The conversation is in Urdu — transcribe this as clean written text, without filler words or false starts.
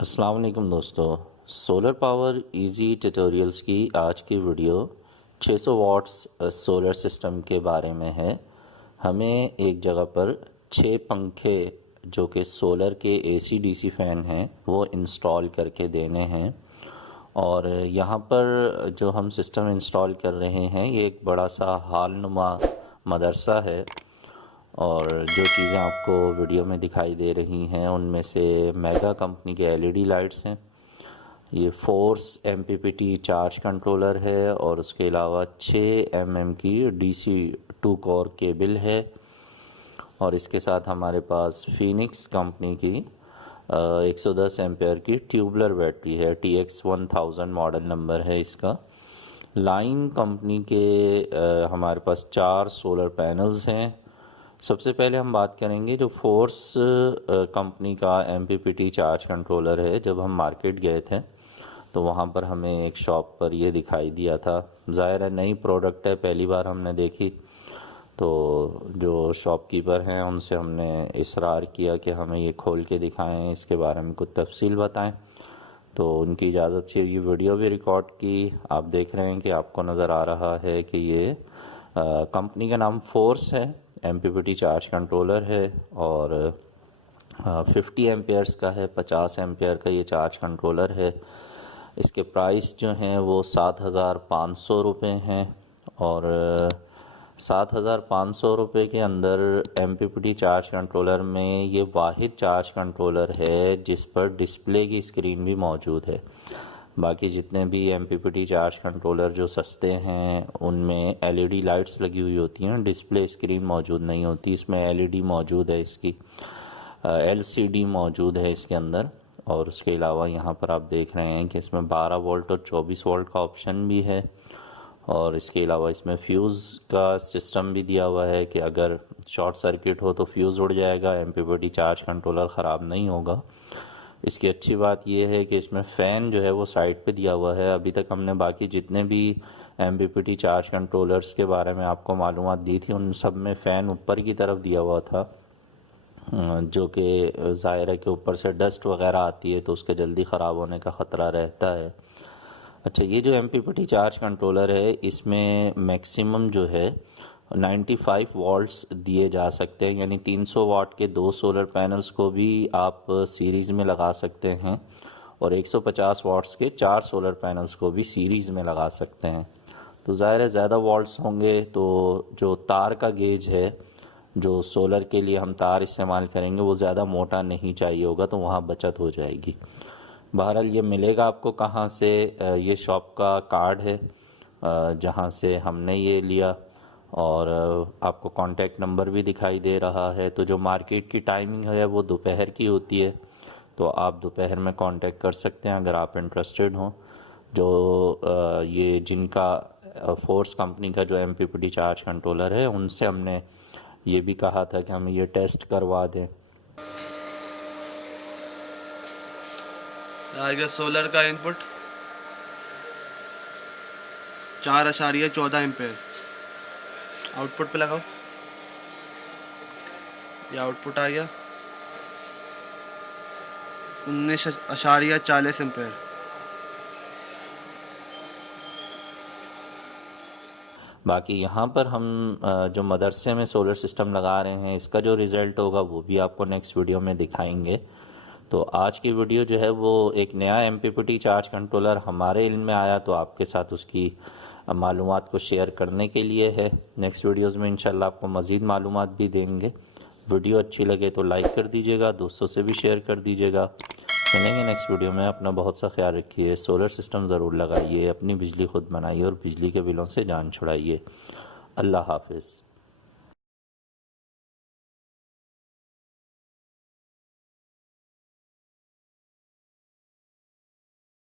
السلام علیکم دوستو، سولر پاور ایزی ٹیوٹوریلز کی آج کی ویڈیو 600 واٹس سولر سسٹم کے بارے میں ہے۔ ہمیں ایک جگہ پر 6 پنکھے جو کہ سولر کے اے سی ڈی سی فین ہیں وہ انسٹال کر کے دینے ہیں، اور یہاں پر جو ہم سسٹم انسٹال کر رہے ہیں یہ ایک بڑا سا ہال نما مدرسہ ہے، اور جو چیزیں آپ کو ویڈیو میں دکھائی دے رہی ہیں ان میں سے میگا کمپنی کے LED لائٹس ہیں، یہ فورس MPPT چارج کنٹرولر ہے، اور اس کے علاوہ 6 mm کی DC 2 کور کیبل ہے، اور اس کے ساتھ ہمارے پاس فینکس کمپنی کی 110 ایمپیئر کی ٹیوبلر بیٹری ہے، TX 1000 ماڈل نمبر ہے اس کا۔ لائن کمپنی کے ہمارے پاس 4 سولر پینلز ہیں۔ سب سے پہلے ہم بات کریں گے جو فورس کمپنی کا MPPT چارج کنٹرولر ہے۔ جب ہم مارکیٹ گئے تھے تو وہاں پر ہمیں ایک شاپ پر یہ دکھائی دیا تھا، ظاہر ہے نئی پروڈکٹ ہے، پہلی بار ہم نے دیکھی، تو جو شاپ کیپر ہیں ان سے ہم نے اصرار کیا کہ ہمیں یہ کھول کے دکھائیں، اس کے بارے میں کچھ تفصیل بتائیں، تو ان کی اجازت سے یہ ویڈیو بھی ریکارڈ کی۔ آپ دیکھ رہے ہیں کہ آپ کو نظر آ رہا ہے کہ یہ کمپنی کا نام فورس ہے، MPPT چارج کنٹرولر ہے، اور 50 ایمپیئرس کا ہے، 50 ایمپیئر کا یہ چارج کنٹرولر ہے۔ اس کے پرائس جو ہیں وہ 7500 روپے ہیں، اور 7500 روپے کے اندر MPPT چارج کنٹرولر میں یہ واحد چارج کنٹرولر ہے جس پر ڈسپلے کی اسکرین بھی موجود ہے۔ باقی جتنے بھی MPPT چارج کنٹرولر جو سستے ہیں ان میں LED لائٹس لگی ہوئی ہوتی ہیں، ڈسپلے اسکرین موجود نہیں ہوتی، اس میں LED موجود ہے، اس کی LCD موجود ہے اس کے اندر، اور اس کے علاوہ یہاں پر آپ دیکھ رہے ہیں کہ اس میں 12 وولٹ اور 24 وولٹ کا آپشن بھی ہے، اور اس کے علاوہ اس میں فیوز کا سسٹم بھی دیا ہوا ہے کہ اگر شارٹ سرکٹ ہو تو فیوز اڑ جائے گا، MPPT چارج کنٹرولر خراب نہیں ہوگا۔ اس کی اچھی بات یہ ہے کہ اس میں فین جو ہے وہ سائڈ پہ دیا ہوا ہے۔ ابھی تک ہم نے باقی جتنے بھی MPPT چارج کنٹرولرز کے بارے میں آپ کو معلومات دی تھی ان سب میں فین اوپر کی طرف دیا ہوا تھا، جو کہ ظاہر ہے کہ اوپر سے ڈسٹ وغیرہ آتی ہے تو اس کے جلدی خراب ہونے کا خطرہ رہتا ہے۔ اچھا، یہ جو MPPT چارج کنٹرولر ہے اس میں میکسیمم جو ہے 95 واٹس دیے جا سکتے ہیں، یعنی 300 واٹ کے 2 سولر پینلز کو بھی آپ سیریز میں لگا سکتے ہیں، اور 150 واٹس کے 4 سولر پینلز کو بھی سیریز میں لگا سکتے ہیں۔ تو ظاہر ہے زیادہ واٹس ہوں گے تو جو تار کا گیج ہے، جو سولر کے لیے ہم تار استعمال کریں گے وہ زیادہ موٹا نہیں چاہیے ہوگا، تو وہاں بچت ہو جائے گی۔ بہرحال یہ ملے گا آپ کو کہاں سے، یہ شاپ کا کارڈ ہے جہاں سے ہم نے یہ لیا، اور آپ کو کانٹیکٹ نمبر بھی دکھائی دے رہا ہے۔ تو جو مارکیٹ کی ٹائمنگ ہے وہ دوپہر کی ہوتی ہے، تو آپ دوپہر میں کانٹیکٹ کر سکتے ہیں اگر آپ انٹرسٹڈ ہوں۔ جو یہ جن کا فورس کمپنی کا جو MPPT چارج کنٹرولر ہے ان سے ہم نے یہ بھی کہا تھا کہ ہمیں یہ ٹیسٹ کروا دیں۔ آگے سولر کا ان پٹ 4.14 ایمپیئر آؤٹ پٹ پہ لگاؤ، یہ آؤٹ پٹ آ گیا 19.40 ایمپیئر۔ باقی یہاں پر ہم جو مدرسے میں سولر سسٹم لگا رہے ہیں اس کا جو ریزلٹ ہوگا وہ بھی آپ کو نیکسٹ ویڈیو میں دکھائیں گے۔ تو آج کی ویڈیو جو ہے وہ ایک نیا MPPT چارج کنٹرولر ہمارے علم میں آیا تو آپ کے ساتھ اس کی معلومات کو شیئر کرنے کے لیے ہے۔ نیکسٹ ویڈیوز میں انشاءاللہ آپ کو مزید معلومات بھی دیں گے۔ ویڈیو اچھی لگے تو لائک کر دیجیے گا، دوستوں سے بھی شیئر کر دیجیے گا۔ ملیں گے نیکسٹ ویڈیو میں، اپنا بہت سا خیال رکھیے، سولر سسٹم ضرور لگائیے، اپنی بجلی خود بنائیے اور بجلی کے بلوں سے جان چھڑائیے۔ اللہ حافظ۔